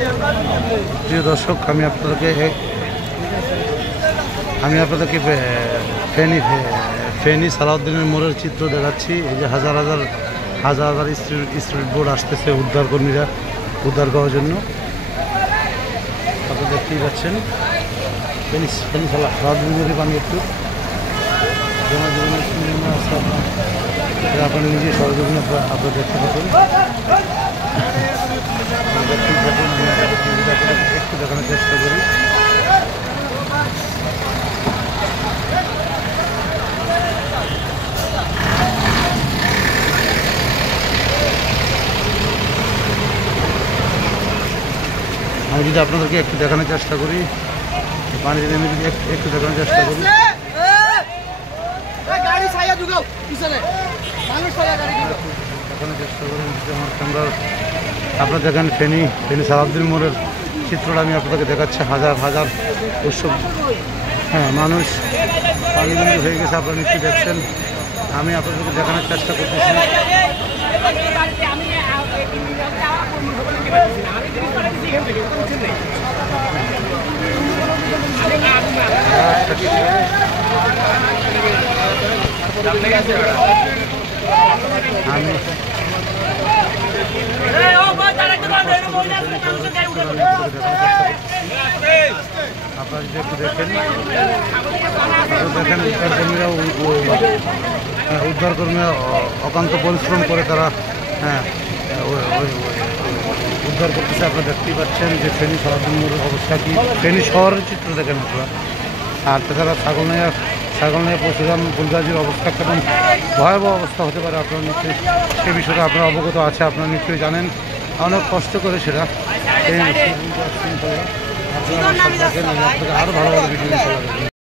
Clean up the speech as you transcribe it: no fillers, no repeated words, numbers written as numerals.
প্রিয় দর্শক, আমি আপনাদেরকে ফেনী সালাউদ্দিনের মোড়ের চিত্র দেখাচ্ছি। এই যে হাজার হাজার স্ট্রিট বোর্ড আসতেছে উদ্ধারকর্মীরা উদ্ধার করার জন্য। আপনারা দেখতেই পাচ্ছেন ফেনী সালাউদ্দিনের পানি একটু জনজীবনের সুন্দর আছে। আপনারা নিজে সরজমিনে আপনারা দেখতে পাবেন। একটু দেখানোর চেষ্টা করি। আমি যদি আপনাদেরকে একটু দেখানোর চেষ্টা করি, পানি যদি একটু দেখানোর চেষ্টা করি। দেখানোর চেষ্টা করি আমার ক্যামেরার। আপনারা দেখেন ফেনী সালাউদ্দিন মোড়ের চিত্রটা আমি আপনাদেরকে দেখাচ্ছি। হাজার উৎসব মানুষ পানিবন্দী হয়ে গেছে। আপনারা নিশ্চয়ই দেখছেন। আমি আপনাদেরকে দেখানোর চেষ্টা করতেছি। আপনারা যদি একটু দেখেন উদ্ধারকর্মীরা অক্লান্ত পরিশ্রম করে তারা উদ্ধার করতেছে। আপনারা দেখতেই পাচ্ছেন যে ফেনী সালাউদ্দিন মোড়ের অবস্থা কি। ফেনী শহরের চিত্র দেখেন আপনারা। আর তাছাড়া ছাগলনাইয়া পরশুরাম ফুলগাজীর অবস্থা কেমন ভয়াবহ অবস্থা হতে পারে আপনারা নিশ্চয়ই সে বিষয়টা আপনারা অবগত আছে। আপনারা নিশ্চয়ই জানেন। অনেক কষ্ট করে সেটা আপনারা আপনাকে আরও ভালো ভিডিও